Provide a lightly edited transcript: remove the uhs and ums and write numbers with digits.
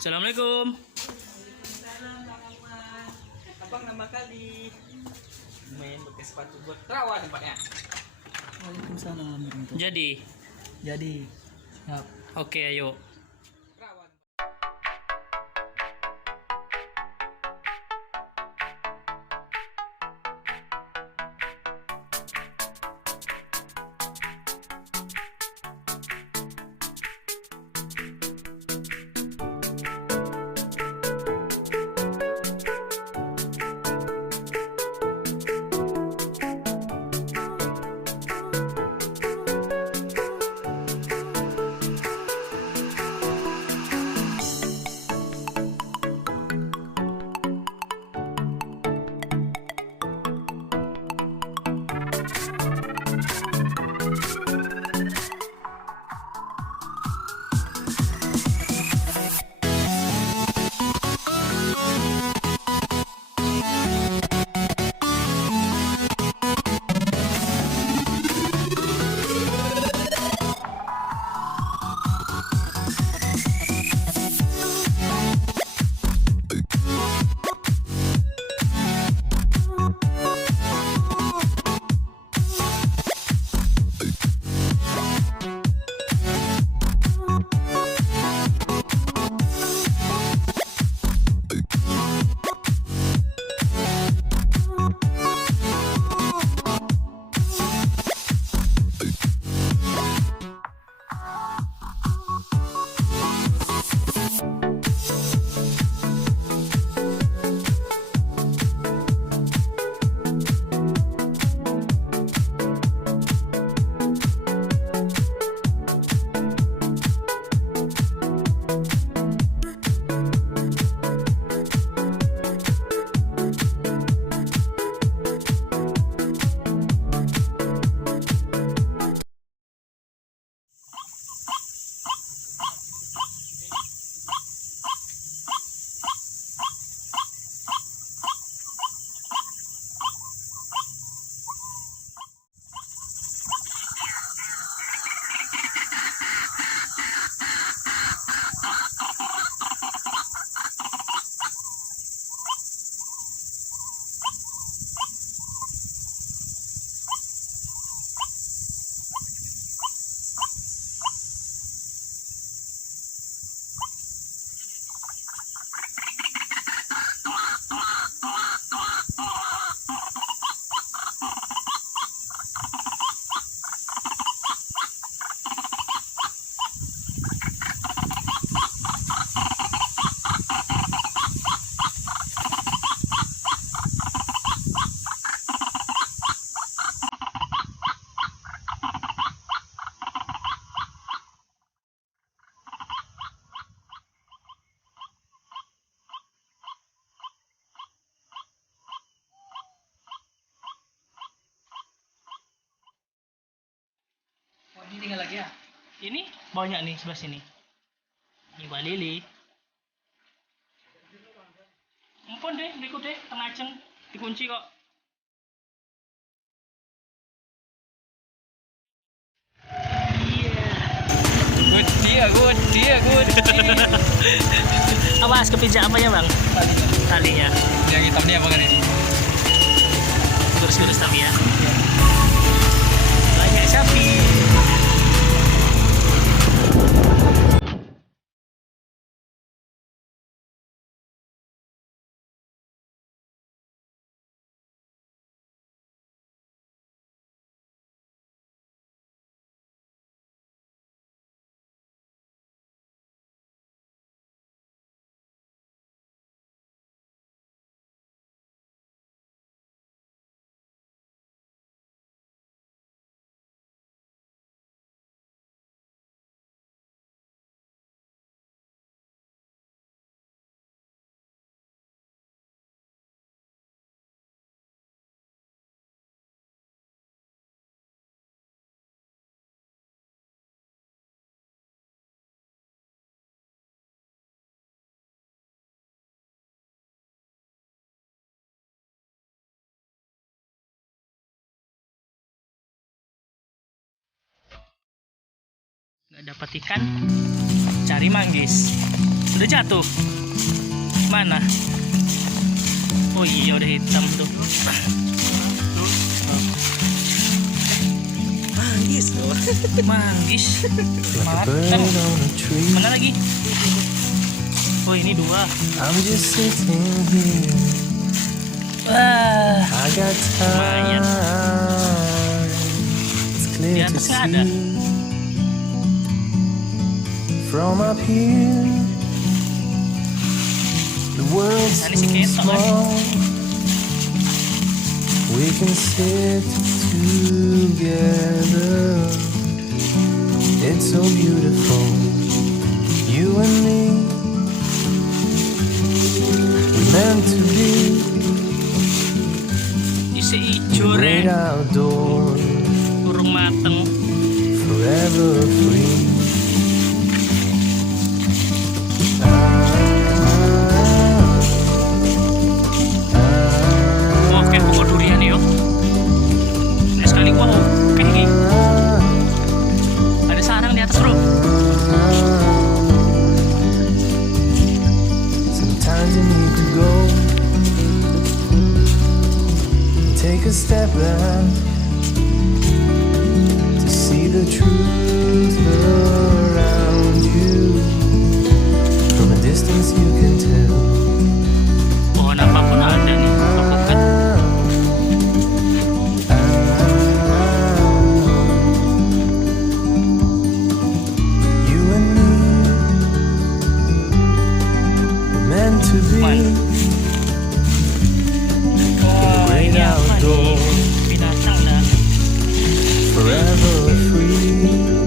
Assalamualaikum. Salam Bang Ahmad. Abang nambah kali main pakai sepatu buat terawat tempatnya. Waalaikumsalam. Jadi, Siap. oke ayo. Terawat. Oh, ini tinggal lagi ya. Ini banyak nih sebelah sini. Ini Mbak Lili. Ampun deh, berikut deh, tengah dikunci kok. Good dia. Awas kepijak apa ya bang? Talinya. Yang hitam dia apa kan ini? Lurus-lurus tapi ya. Banyak sapi. Nggak dapat ikan. Cari manggis. Sudah jatuh. Mana? Oh iya udah hitam tuh. Manggis loh. Manggis. Matang. Mana lagi? Oh ini 2. I'm just sitting here. Wah. I got Lumayan. time. It's Di clear to atas nggak ada. see from up here. The world Nah, ini si seems ketok, kan? small. We can sit together. It's so beautiful. You and me. We're meant to be. Isi The ijo great re. outdoors. Burung mateng. Forever free. Oke, pokok durian yo. Ini sekali wow, kayak gini. Ada sarang di atas bro. Sometimes you need to go and take a step back to see the truth around you. From a distance you can tell. Pohon apapun ada nih, alpukat. You and me meant to be. Wah, great ini apa nih? outdoors. Binatang dah. Forever free.